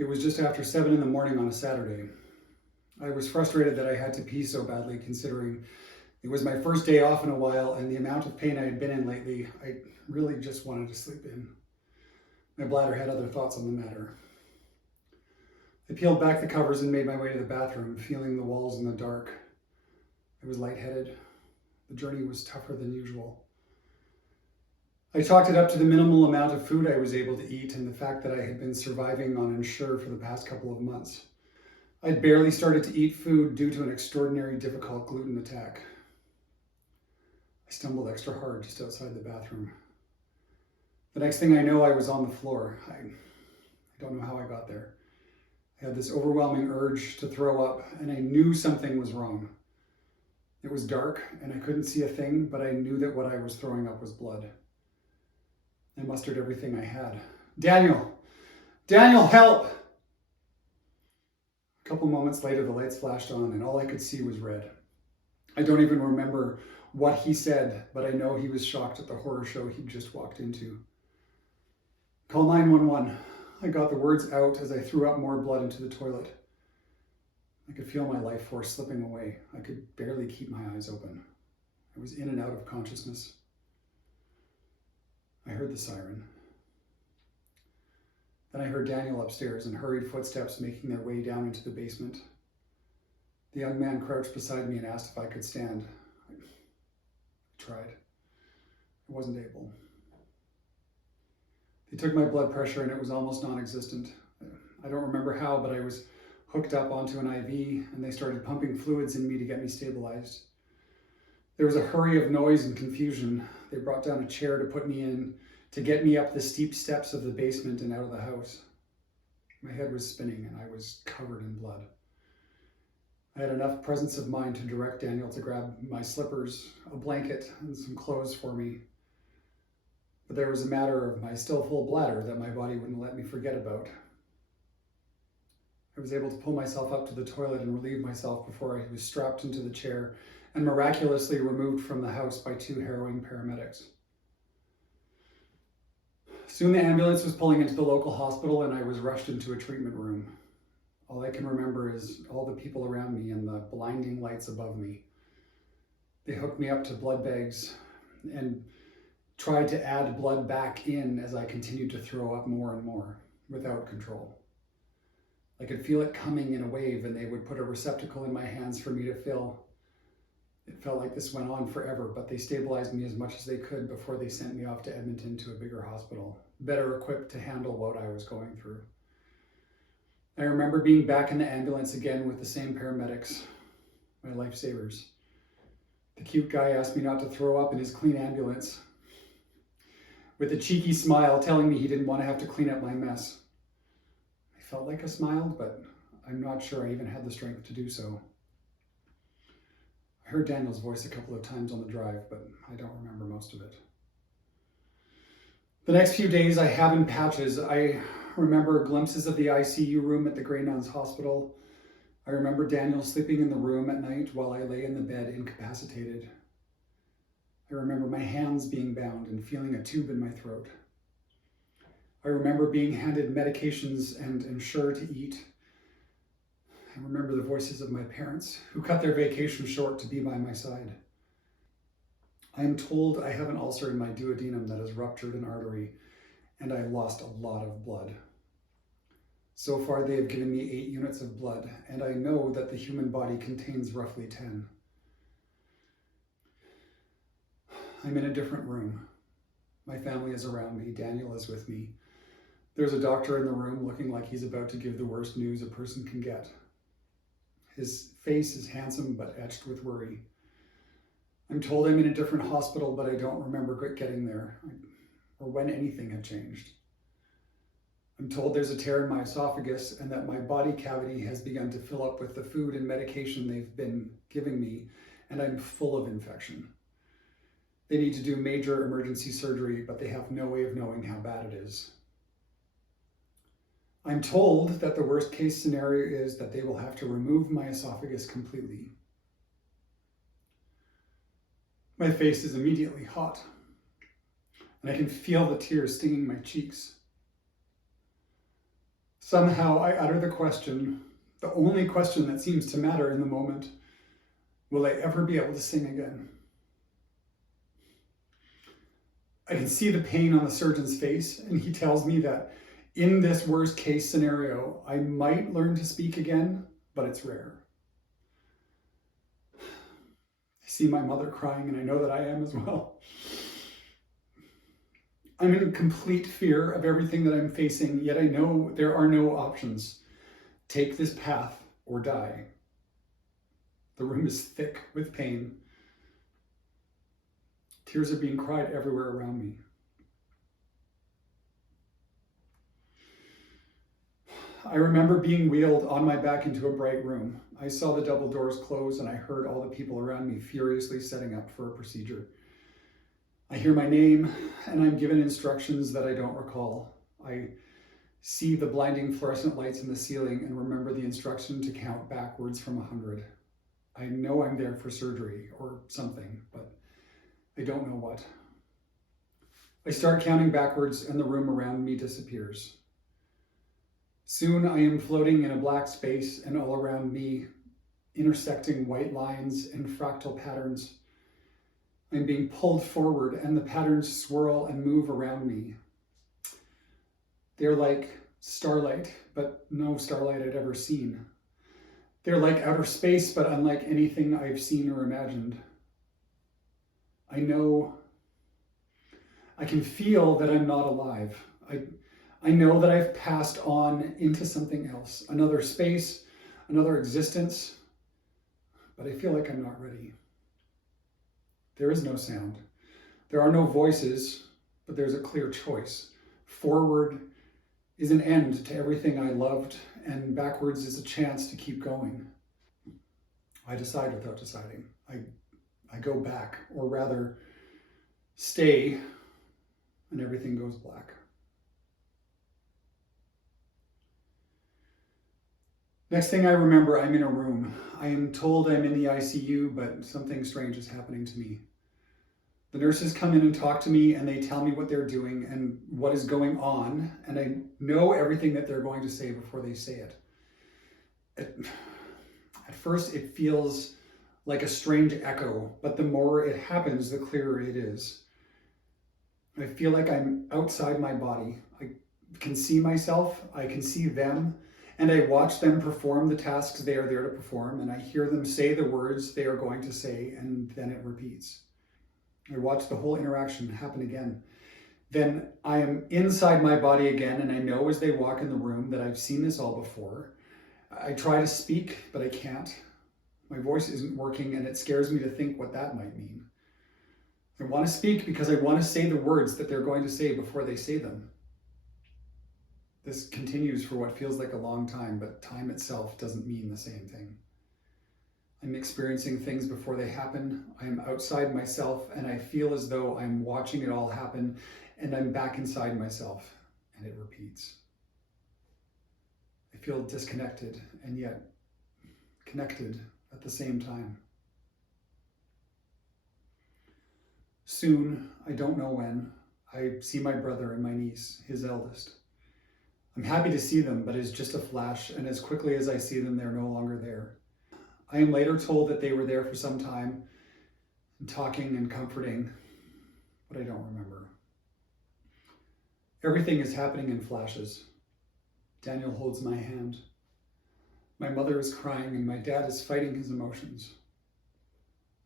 It was just after 7 in the morning on a Saturday. I was frustrated that I had to pee so badly, considering it was my first day off in a while, and the amount of pain I had been in lately, I really just wanted to sleep in. My bladder had other thoughts on the matter. I peeled back the covers and made my way to the bathroom, feeling the walls in the dark. I was lightheaded. The journey was tougher than usual. I chalked it up to the minimal amount of food I was able to eat and the fact that I had been surviving on Ensure for the past couple of months. I'd barely started to eat food due to an extraordinary difficult gluten attack. I stumbled extra hard just outside the bathroom. The next thing I know, I was on the floor. I don't know how I got there. I had this overwhelming urge to throw up, and I knew something was wrong. It was dark, and I couldn't see a thing, but I knew that what I was throwing up was blood. I mustered everything I had. Daniel! Daniel, help! A couple moments later, the lights flashed on, and all I could see was red. I don't even remember what he said, but I know he was shocked at the horror show he'd just walked into. Call 911. I got the words out as I threw up more blood into the toilet. I could feel my life force slipping away. I could barely keep my eyes open. I was in and out of consciousness. I heard the siren. Then I heard Daniel upstairs and hurried footsteps making their way down into the basement. The young man crouched beside me and asked if I could stand. I tried. I wasn't able. They took my blood pressure and it was almost non-existent. I don't remember how, but I was hooked up onto an IV and they started pumping fluids in me to get me stabilized. There was a hurry of noise and confusion. They brought down a chair to put me in, to get me up the steep steps of the basement and out of the house. My head was spinning and I was covered in blood. I had enough presence of mind to direct Daniel to grab my slippers, a blanket, and some clothes for me. But there was a matter of my still full bladder that my body wouldn't let me forget about. I was able to pull myself up to the toilet and relieve myself before I was strapped into the chair and miraculously removed from the house by 2 harrowing paramedics. Soon the ambulance was pulling into the local hospital and I was rushed into a treatment room. All I can remember is all the people around me and the blinding lights above me. They hooked me up to blood bags and tried to add blood back in as I continued to throw up more and more without control. I could feel it coming in a wave and they would put a receptacle in my hands for me to fill. It felt like this went on forever, but they stabilized me as much as they could before they sent me off to Edmonton to a bigger hospital, better equipped to handle what I was going through. I remember being back in the ambulance again with the same paramedics, my lifesavers. The cute guy asked me not to throw up in his clean ambulance, with a cheeky smile telling me he didn't want to have to clean up my mess. I felt like I smiled, but I'm not sure I even had the strength to do so. I heard Daniel's voice a couple of times on the drive, but I don't remember most of it. The next few days I have in patches. I remember glimpses of the ICU room at the Grey Nuns Hospital. I remember Daniel sleeping in the room at night while I lay in the bed incapacitated. I remember my hands being bound and feeling a tube in my throat. I remember being handed medications and Ensure to eat. I remember the voices of my parents who cut their vacation short to be by my side. I am told I have an ulcer in my duodenum that has ruptured an artery, and I lost a lot of blood. So far, they have given me 8 units of blood, and I know that the human body contains roughly 10. I'm in a different room. My family is around me. Daniel is with me. There's a doctor in the room looking like he's about to give the worst news a person can get. His face is handsome but etched with worry. I'm told I'm in a different hospital, but I don't remember getting there or when anything had changed. I'm told there's a tear in my esophagus and that my body cavity has begun to fill up with the food and medication they've been giving me, and I'm full of infection. They need to do major emergency surgery, but they have no way of knowing how bad it is. I'm told that the worst case scenario is that they will have to remove my esophagus completely. My face is immediately hot, and I can feel the tears stinging my cheeks. Somehow I utter the question, the only question that seems to matter in the moment: will I ever be able to sing again? I can see the pain on the surgeon's face, and he tells me that in this worst case scenario, I might learn to speak again, but it's rare. I see my mother crying, and I know that I am as well. I'm in complete fear of everything that I'm facing, yet I know there are no options. Take this path or die. The room is thick with pain. Tears are being cried everywhere around me. I remember being wheeled on my back into a bright room. I saw the double doors close, and I heard all the people around me furiously setting up for a procedure. I hear my name, and I'm given instructions that I don't recall. I see the blinding fluorescent lights in the ceiling and remember the instruction to count backwards from 100. I know I'm there for surgery or something, but I don't know what. I start counting backwards, and the room around me disappears. Soon I am floating in a black space, and all around me, intersecting white lines and fractal patterns. I'm being pulled forward, and the patterns swirl and move around me. They're like starlight, but no starlight I'd ever seen. They're like outer space, but unlike anything I've seen or imagined. I can feel that I'm not alive. I know that I've passed on into something else, another space, another existence, but I feel like I'm not ready. There is no sound. There are no voices, but there's a clear choice. Forward is an end to everything I loved, and backwards is a chance to keep going. I decide without deciding. I go back, or rather, stay, and everything goes black. Next thing I remember, I'm in a room. I am told I'm in the ICU, but something strange is happening to me. The nurses come in and talk to me, and they tell me what they're doing and what is going on, and I know everything that they're going to say before they say it. At first, it feels like a strange echo, but the more it happens, the clearer it is. I feel like I'm outside my body. I can see myself, I can see them, and I watch them perform the tasks they are there to perform, and I hear them say the words they are going to say, and then it repeats. I watch the whole interaction happen again. Then I am inside my body again, and I know as they walk in the room that I've seen this all before. I try to speak, but I can't. My voice isn't working, and it scares me to think what that might mean. I want to speak because I want to say the words that they're going to say before they say them. This continues for what feels like a long time, but time itself doesn't mean the same thing. I'm experiencing things before they happen. I'm outside myself, and I feel as though I'm watching it all happen, and I'm back inside myself, and it repeats. I feel disconnected, and yet connected at the same time. Soon, I don't know when, I see my brother and my niece, his eldest. I'm happy to see them, but it's just a flash, and as quickly as I see them, they're no longer there. I am later told that they were there for some time, talking and comforting, but I don't remember. Everything is happening in flashes. Daniel holds my hand. My mother is crying, and my dad is fighting his emotions.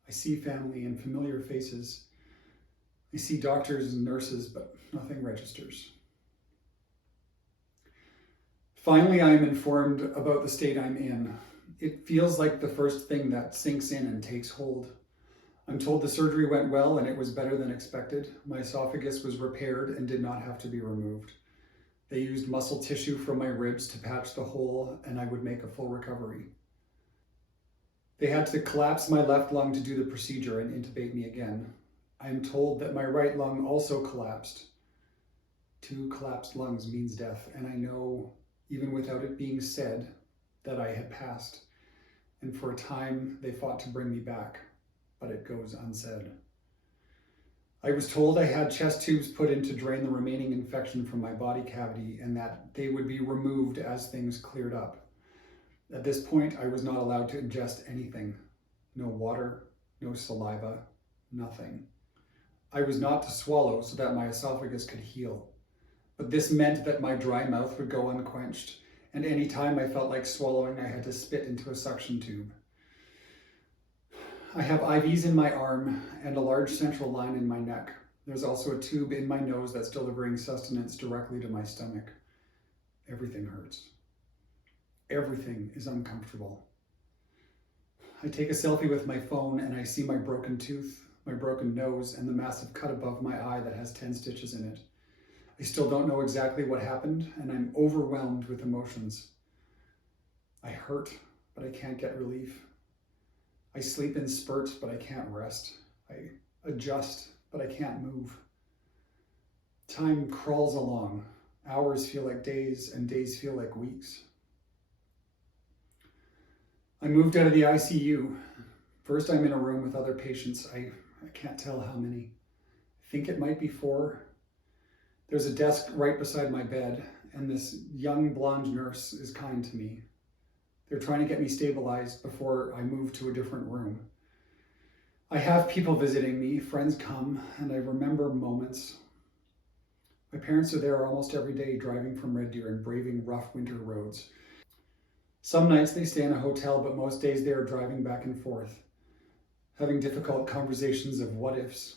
I see family and familiar faces. I see doctors and nurses, but nothing registers. Finally, I am informed about the state I'm in. It feels like the first thing that sinks in and takes hold. I'm told the surgery went well and it was better than expected. My esophagus was repaired and did not have to be removed. They used muscle tissue from my ribs to patch the hole, and I would make a full recovery. They had to collapse my left lung to do the procedure and intubate me again. I am told that my right lung also collapsed. 2 collapsed lungs means death, and I know, even without it being said, that I had passed. And for a time, they fought to bring me back, but it goes unsaid. I was told I had chest tubes put in to drain the remaining infection from my body cavity and that they would be removed as things cleared up. At this point, I was not allowed to ingest anything. No water, no saliva, nothing. I was not to swallow so that my esophagus could heal. But this meant that my dry mouth would go unquenched, and any time I felt like swallowing, I had to spit into a suction tube. I have IVs in my arm and a large central line in my neck. There's also a tube in my nose that's delivering sustenance directly to my stomach. Everything hurts. Everything is uncomfortable. I take a selfie with my phone and I see my broken tooth, my broken nose, and the massive cut above my eye that has 10 stitches in it. I still don't know exactly what happened, and I'm overwhelmed with emotions. I hurt, but I can't get relief. I sleep in spurts, but I can't rest. I adjust, but I can't move. Time crawls along. Hours feel like days, and days feel like weeks. I moved out of the ICU. First, I'm in a room with other patients. I can't tell how many. I think it might be 4. There's a desk right beside my bed, and this young blonde nurse is kind to me. They're trying to get me stabilized before I move to a different room. I have people visiting me, friends come, and I remember moments. My parents are there almost every day, driving from Red Deer and braving rough winter roads. Some nights they stay in a hotel, but most days they are driving back and forth, having difficult conversations of what ifs.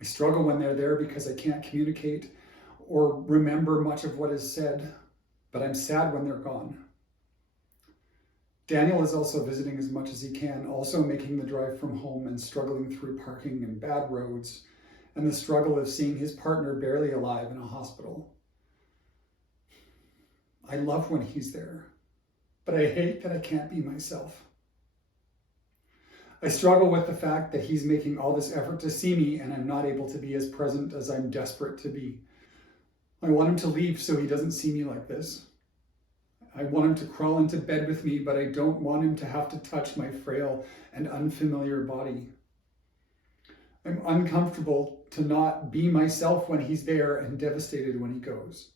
I struggle when they're there because I can't communicate or remember much of what is said, but I'm sad when they're gone. Daniel is also visiting as much as he can, also making the drive from home and struggling through parking and bad roads, and the struggle of seeing his partner barely alive in a hospital. I love when he's there, but I hate that I can't be myself. I struggle with the fact that he's making all this effort to see me and I'm not able to be as present as I'm desperate to be. I want him to leave so he doesn't see me like this. I want him to crawl into bed with me, but I don't want him to have to touch my frail and unfamiliar body. I'm uncomfortable to not be myself when he's there and devastated when he goes.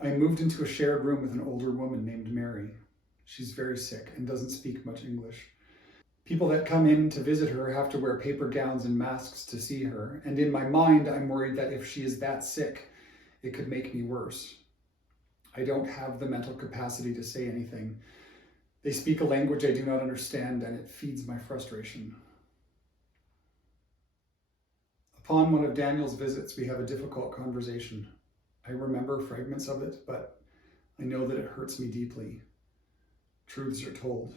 I moved into a shared room with an older woman named Mary. She's very sick and doesn't speak much English. People that come in to visit her have to wear paper gowns and masks to see her, and in my mind, I'm worried that if she is that sick, it could make me worse. I don't have the mental capacity to say anything. They speak a language I do not understand, and it feeds my frustration. Upon one of Daniel's visits, we have a difficult conversation. I remember fragments of it, but I know that it hurts me deeply. Truths are told.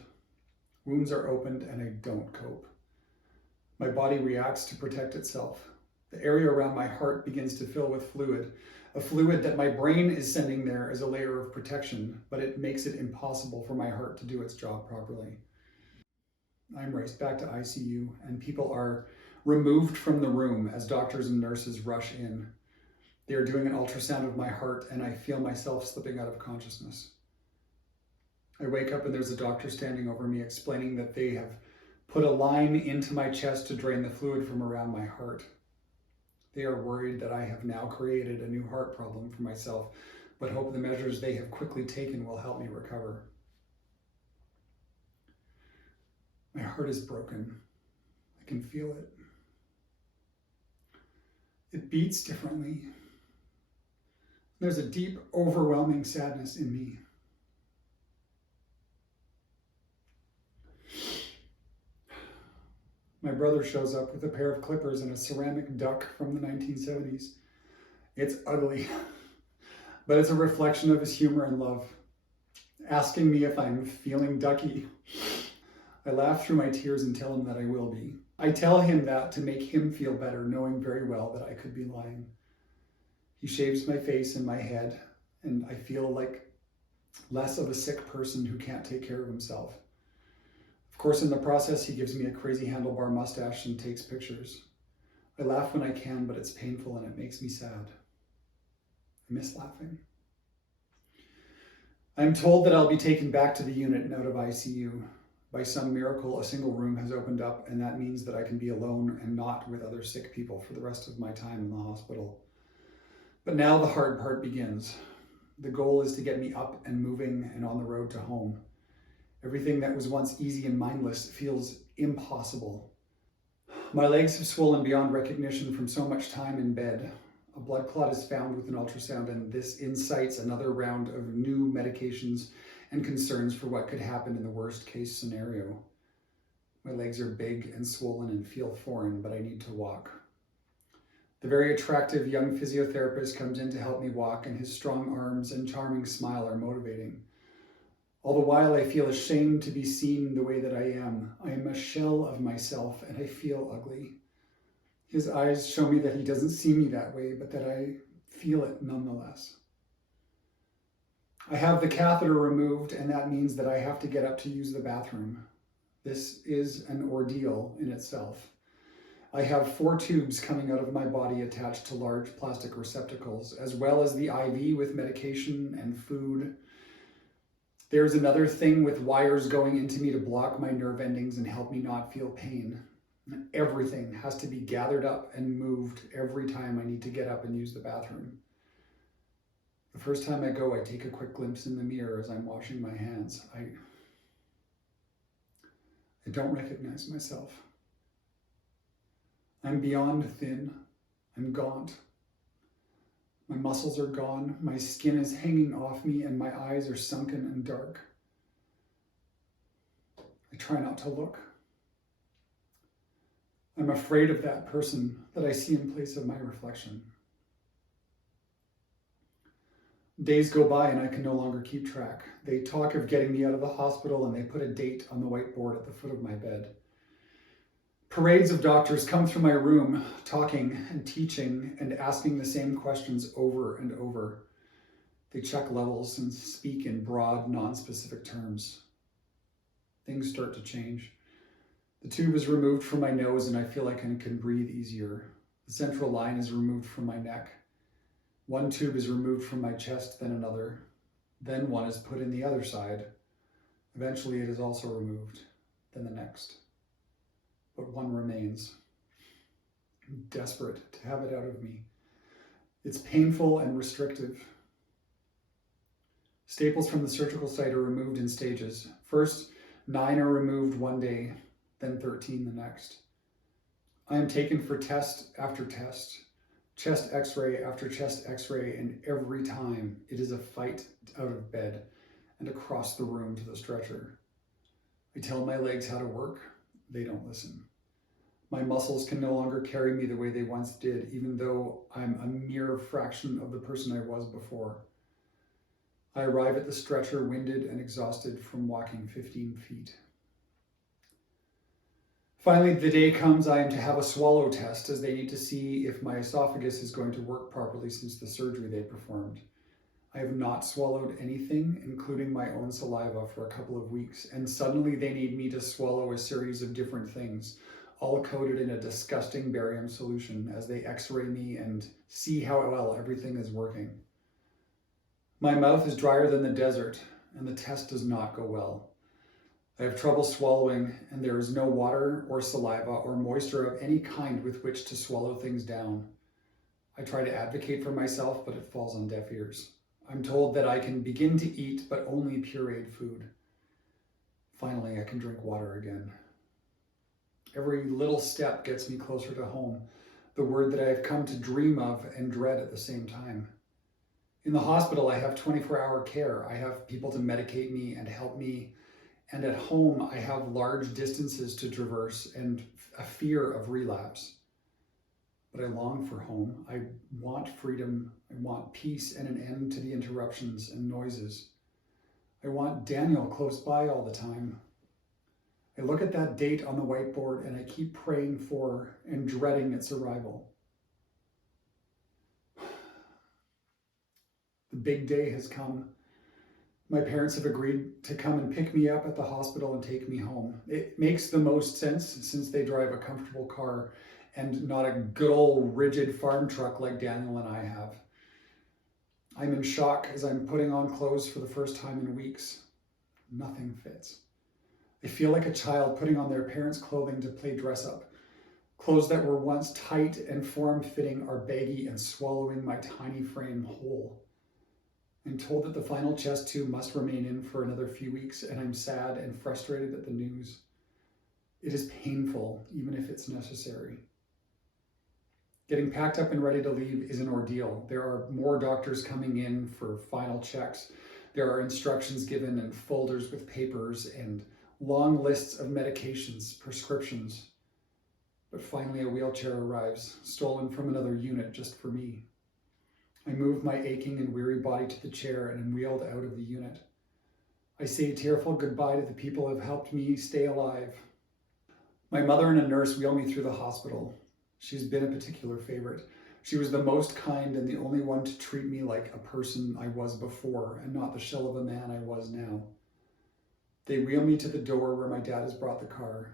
Wounds are opened, and I don't cope. My body reacts to protect itself. The area around my heart begins to fill with fluid, a fluid that my brain is sending there as a layer of protection, but it makes it impossible for my heart to do its job properly. I'm raced back to ICU, and people are removed from the room as doctors and nurses rush in. They are doing an ultrasound of my heart, and I feel myself slipping out of consciousness. I wake up and there's a doctor standing over me explaining that they have put a line into my chest to drain the fluid from around my heart. They are worried that I have now created a new heart problem for myself, but hope the measures they have quickly taken will help me recover. My heart is broken. I can feel it. It beats differently. There's a deep, overwhelming sadness in me. My brother shows up with a pair of clippers and a ceramic duck from the 1970s. It's ugly, but it's a reflection of his humor and love, asking me if I'm feeling ducky. I laugh through my tears and tell him that I will be. I tell him that to make him feel better, knowing very well that I could be lying. He shaves my face and my head, and I feel like less of a sick person who can't take care of himself. Of course, in the process, he gives me a crazy handlebar mustache and takes pictures. I laugh when I can, but it's painful and it makes me sad. I miss laughing. I'm told that I'll be taken back to the unit and out of ICU. By some miracle, a single room has opened up, and that means that I can be alone and not with other sick people for the rest of my time in the hospital. But now the hard part begins. The goal is to get me up and moving and on the road to home. Everything that was once easy and mindless feels impossible. My legs have swollen beyond recognition from so much time in bed. A blood clot is found with an ultrasound, and this incites another round of new medications and concerns for what could happen in the worst case scenario. My legs are big and swollen and feel foreign, but I need to walk. The very attractive young physiotherapist comes in to help me walk, and his strong arms and charming smile are motivating. All the while, I feel ashamed to be seen the way that I am. I am a shell of myself, and I feel ugly. His eyes show me that he doesn't see me that way, but that I feel it nonetheless. I have the catheter removed, and that means that I have to get up to use the bathroom. This is an ordeal in itself. I have 4 tubes coming out of my body attached to large plastic receptacles, as well as the IV with medication and food. There's another thing with wires going into me to block my nerve endings and help me not feel pain. Everything has to be gathered up and moved every time I need to get up and use the bathroom. The first time I go, I take a quick glimpse in the mirror as I'm washing my hands. I don't recognize myself. I'm beyond thin. I'm gaunt. My muscles are gone. My skin is hanging off me, and my eyes are sunken and dark. I try not to look. I'm afraid of that person that I see in place of my reflection. Days go by and I can no longer keep track. They talk of getting me out of the hospital, and they put a date on the whiteboard at the foot of my bed. Parades of doctors come through my room, talking and teaching and asking the same questions over and over. They check levels and speak in broad, non-specific terms. Things start to change. The tube is removed from my nose, and I feel like I can breathe easier. The central line is removed from my neck. One tube is removed from my chest, then another. Then one is put in the other side. Eventually it is also removed, then the next. But one remains. I'm desperate to have it out of me. It's painful and restrictive. Staples from the surgical site are removed in stages. First, 9 are removed one day, then 13 the next. I am taken for test after test, chest x-ray after chest x-ray, and every time it is a fight out of bed and across the room to the stretcher. I tell my legs how to work. They don't listen. My muscles can no longer carry me the way they once did, even though I'm a mere fraction of the person I was before. I arrive at the stretcher winded and exhausted from walking 15 feet. Finally, the day comes I am to have a swallow test, as they need to see if my esophagus is going to work properly since the surgery they performed. I have not swallowed anything, including my own saliva, for a couple of weeks, and suddenly they need me to swallow a series of different things, all coated in a disgusting barium solution, as they x-ray me and see how well everything is working. My mouth is drier than the desert, and the test does not go well. I have trouble swallowing, and there is no water or saliva or moisture of any kind with which to swallow things down. I try to advocate for myself, but it falls on deaf ears. I'm told that I can begin to eat, but only pureed food. Finally, I can drink water again. Every little step gets me closer to home, the word that I have come to dream of and dread at the same time. In the hospital, I have 24-hour care. I have people to medicate me and help me. And at home, I have large distances to traverse and a fear of relapse. But I long for home. I want freedom. I want peace and an end to the interruptions and noises. I want Daniel close by all the time. I look at that date on the whiteboard, and I keep praying for and dreading its arrival. The big day has come. My parents have agreed to come and pick me up at the hospital and take me home. It makes the most sense since they drive a comfortable car and not a good old rigid farm truck like Daniel and I have. I'm in shock as I'm putting on clothes for the first time in weeks. Nothing fits. I feel like a child putting on their parents' clothing to play dress up. Clothes that were once tight and form-fitting are baggy and swallowing my tiny frame whole. I'm told that the final chest tube must remain in for another few weeks, and I'm sad and frustrated at the news. It is painful, even if it's necessary. Getting packed up and ready to leave is an ordeal. There are more doctors coming in for final checks. There are instructions given and folders with papers and long lists of medications, prescriptions. But finally a wheelchair arrives, stolen from another unit just for me. I move my aching and weary body to the chair and am wheeled out of the unit. I say a tearful goodbye to the people who have helped me stay alive. My mother and a nurse wheel me through the hospital. She's been a particular favorite. She was the most kind and the only one to treat me like a person I was before and not the shell of a man I was now. They wheel me to the door where my dad has brought the car.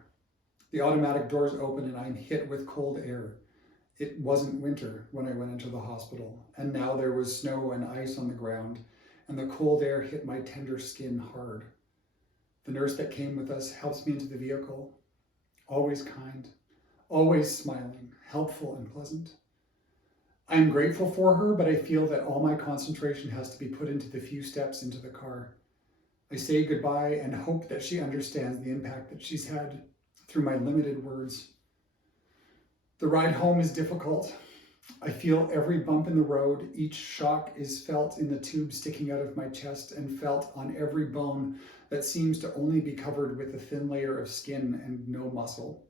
The automatic doors open and I'm hit with cold air. It wasn't winter when I went into the hospital, and now there was snow and ice on the ground, and the cold air hit my tender skin hard. The nurse that came with us helps me into the vehicle, always kind, always smiling, helpful and pleasant. I am grateful for her, but I feel that all my concentration has to be put into the few steps into the car. I say goodbye and hope that she understands the impact that she's had through my limited words. The ride home is difficult. I feel every bump in the road. Each shock is felt in the tube sticking out of my chest and felt on every bone that seems to only be covered with a thin layer of skin and no muscle.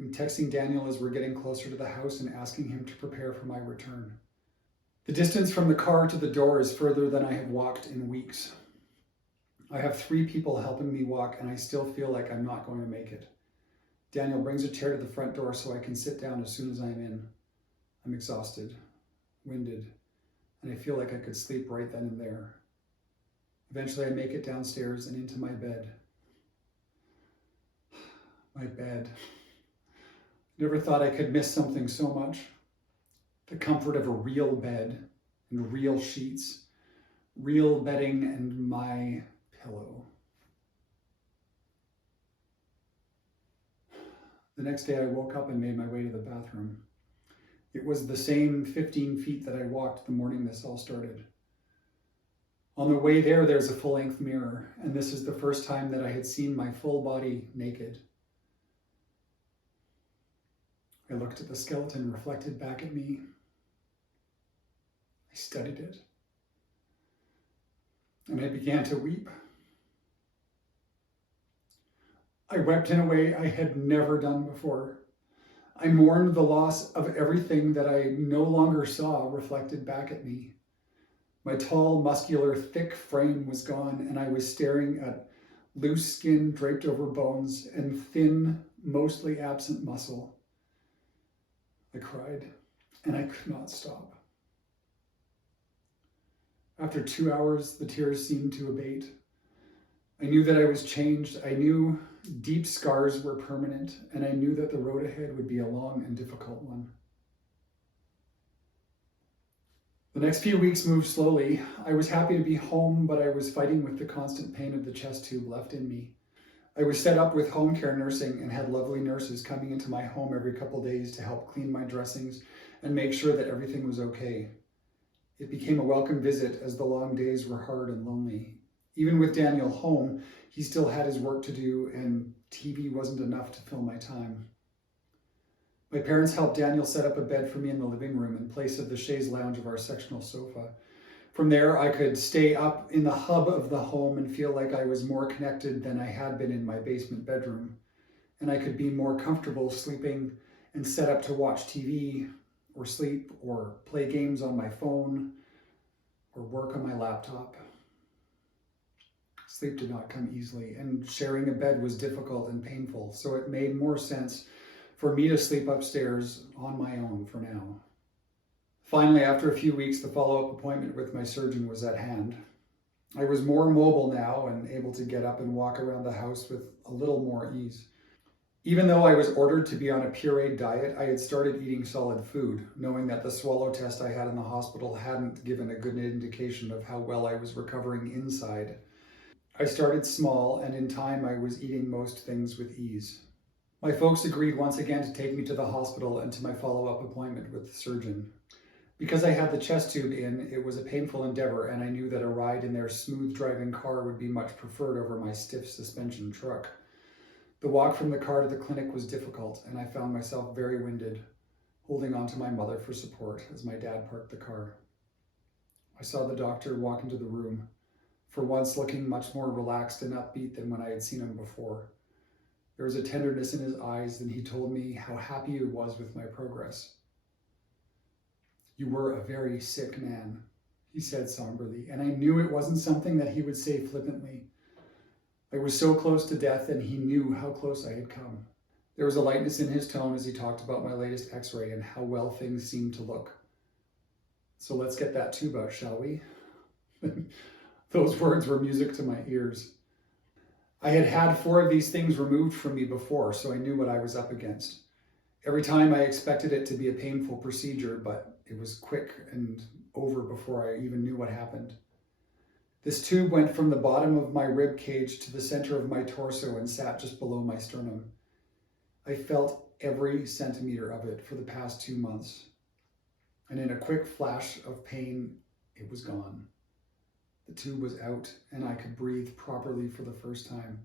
I'm texting Daniel as we're getting closer to the house and asking him to prepare for my return. The distance from the car to the door is further than I have walked in weeks. I have 3 people helping me walk and I still feel like I'm not going to make it. Daniel brings a chair to the front door so I can sit down as soon as I'm in. I'm exhausted, winded, and I feel like I could sleep right then and there. Eventually I make it downstairs and into my bed. My bed. Never thought I could miss something so much. The comfort of a real bed and real sheets, real bedding and my pillow. The next day I woke up and made my way to the bathroom. It was the same 15 feet that I walked the morning this all started. On the way there, there's a full-length mirror, and this is the first time that I had seen my full body naked. I looked at the skeleton reflected back at me. I studied it. And I began to weep. I wept in a way I had never done before. I mourned the loss of everything that I no longer saw reflected back at me. My tall, muscular, thick frame was gone, and I was staring at loose skin draped over bones and thin, mostly absent muscle. I cried, and I could not stop. After 2 hours, the tears seemed to abate. I knew that I was changed. I knew deep scars were permanent, and I knew that the road ahead would be a long and difficult one. The next few weeks moved slowly. I was happy to be home, but I was fighting with the constant pain of the chest tube left in me. I was set up with home care nursing and had lovely nurses coming into my home every couple days to help clean my dressings and make sure that everything was okay. It became a welcome visit as the long days were hard and lonely. Even with Daniel home, he still had his work to do, and TV wasn't enough to fill my time. My parents helped Daniel set up a bed for me in the living room in place of the chaise lounge of our sectional sofa. From there, I could stay up in the hub of the home and feel like I was more connected than I had been in my basement bedroom. And I could be more comfortable sleeping and set up to watch TV or sleep or play games on my phone or work on my laptop. Sleep did not come easily, and sharing a bed was difficult and painful, so it made more sense for me to sleep upstairs on my own for now. Finally, after a few weeks, the follow-up appointment with my surgeon was at hand. I was more mobile now and able to get up and walk around the house with a little more ease. Even though I was ordered to be on a pureed diet, I had started eating solid food, knowing that the swallow test I had in the hospital hadn't given a good indication of how well I was recovering inside. I started small, and in time I was eating most things with ease. My folks agreed once again to take me to the hospital and to my follow-up appointment with the surgeon. Because I had the chest tube in, it was a painful endeavor, and I knew that a ride in their smooth-driving car would be much preferred over my stiff suspension truck. The walk from the car to the clinic was difficult, and I found myself very winded, holding on to my mother for support as my dad parked the car. I saw the doctor walk into the room, for once looking much more relaxed and upbeat than when I had seen him before. There was a tenderness in his eyes, and he told me how happy he was with my progress. "You were a very sick man," he said somberly, and I knew it wasn't something that he would say flippantly. I was so close to death, and he knew how close I had come. There was a lightness in his tone as he talked about my latest x-ray and how well things seemed to look. "So let's get that tube out, shall we?" Those words were music to my ears. I had had 4 of these things removed from me before, so I knew what I was up against. Every time I expected it to be a painful procedure, but it was quick and over before I even knew what happened. This tube went from the bottom of my rib cage to the center of my torso and sat just below my sternum. I felt every centimeter of it for the past 2 months. And in a quick flash of pain, it was gone. The tube was out, and I could breathe properly for the first time.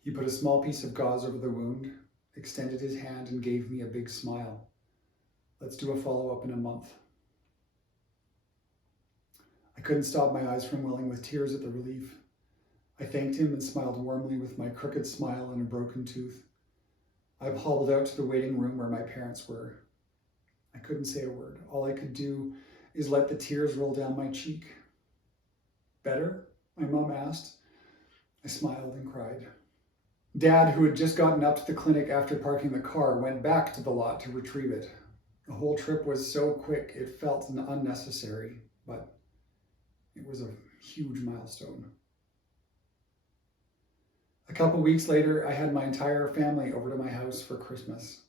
He put a small piece of gauze over the wound, extended his hand, and gave me a big smile. "Let's do a follow-up in a month." I couldn't stop my eyes from welling with tears at the relief. I thanked him and smiled warmly with my crooked smile and a broken tooth. I hobbled out to the waiting room where my parents were. I couldn't say a word. All I could do is let the tears roll down my cheek. "Better?" my mom asked. I smiled and cried. Dad, who had just gotten up to the clinic after parking the car, went back to the lot to retrieve it. The whole trip was so quick it felt unnecessary, but it was a huge milestone. A couple weeks later, I had my entire family over to my house for Christmas.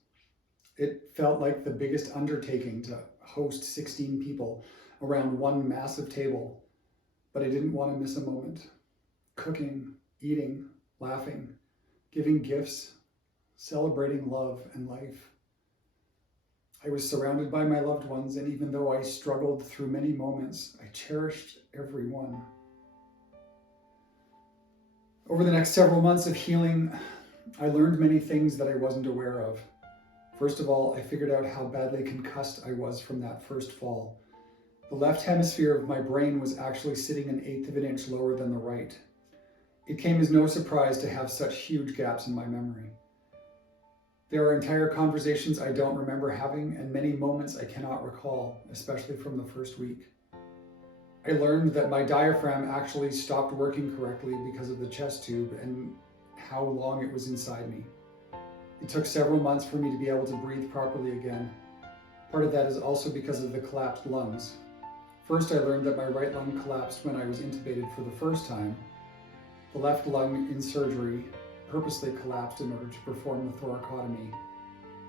It felt like the biggest undertaking to host 16 people around one massive table, but I didn't want to miss a moment. Cooking, eating, laughing, giving gifts, celebrating love and life. I was surrounded by my loved ones, and even though I struggled through many moments, I cherished every one. Over the next several months of healing, I learned many things that I wasn't aware of. First of all, I figured out how badly concussed I was from that first fall. The left hemisphere of my brain was actually sitting 1/8 of an inch lower than the right. It came as no surprise to have such huge gaps in my memory. There are entire conversations I don't remember having, and many moments I cannot recall, especially from the first week. I learned that my diaphragm actually stopped working correctly because of the chest tube and how long it was inside me. It took several months for me to be able to breathe properly again. Part of that is also because of the collapsed lungs. First, I learned that my right lung collapsed when I was intubated for the first time. The left lung in surgery purposely collapsed in order to perform the thoracotomy,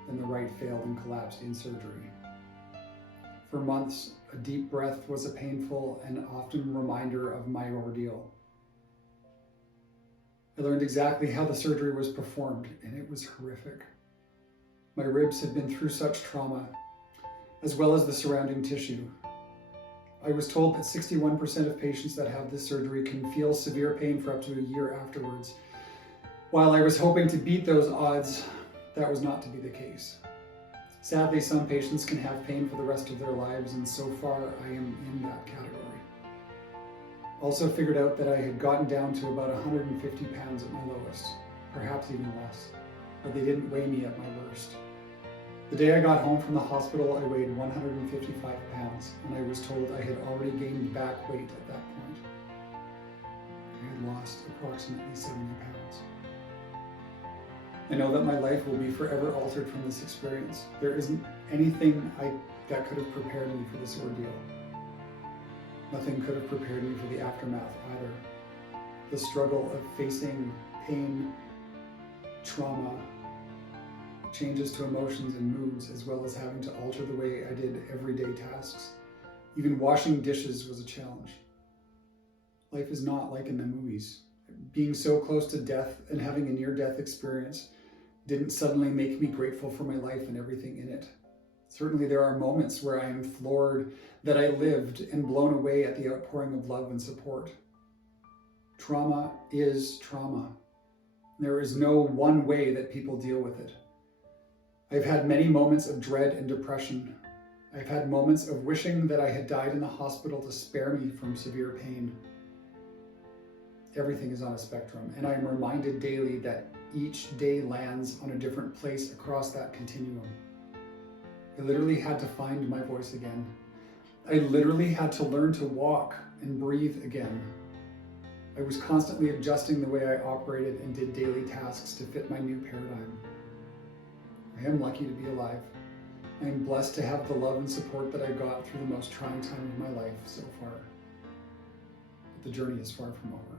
and the right failed and collapsed in surgery. For months, a deep breath was a painful and often reminder of my ordeal. I learned exactly how the surgery was performed, and it was horrific. My ribs had been through such trauma, as well as the surrounding tissue. I was told that 61% of patients that have this surgery can feel severe pain for up to a year afterwards. While I was hoping to beat those odds, that was not to be the case. Sadly, some patients can have pain for the rest of their lives, and so far I am in that category. Also figured out that I had gotten down to about 150 pounds at my lowest, perhaps even less, but they didn't weigh me at my worst. The day I got home from the hospital, I weighed 155 pounds, and I was told I had already gained back weight at that point. I had lost approximately 70 pounds. I know that my life will be forever altered from this experience. There isn't anything that could have prepared me for this ordeal. Nothing could have prepared me for the aftermath either. The struggle of facing pain, trauma, changes to emotions and moods, as well as having to alter the way I did everyday tasks. Even washing dishes was a challenge. Life is not like in the movies, Being so close to death and having a near-death experience didn't suddenly make me grateful for my life and everything in it. Certainly there are moments where I am floored that I lived and blown away at the outpouring of love and support. Trauma is trauma. There is no one way that people deal with it. I've had many moments of dread and depression. I've had moments of wishing that I had died in the hospital to spare me from severe pain. Everything is on a spectrum, and I am reminded daily that each day lands on a different place across that continuum. I literally had to find my voice again. I literally had to learn to walk and breathe again. I was constantly adjusting the way I operated and did daily tasks to fit my new paradigm. I am lucky to be alive. I am blessed to have the love and support that I got through the most trying time of my life so far. But the journey is far from over.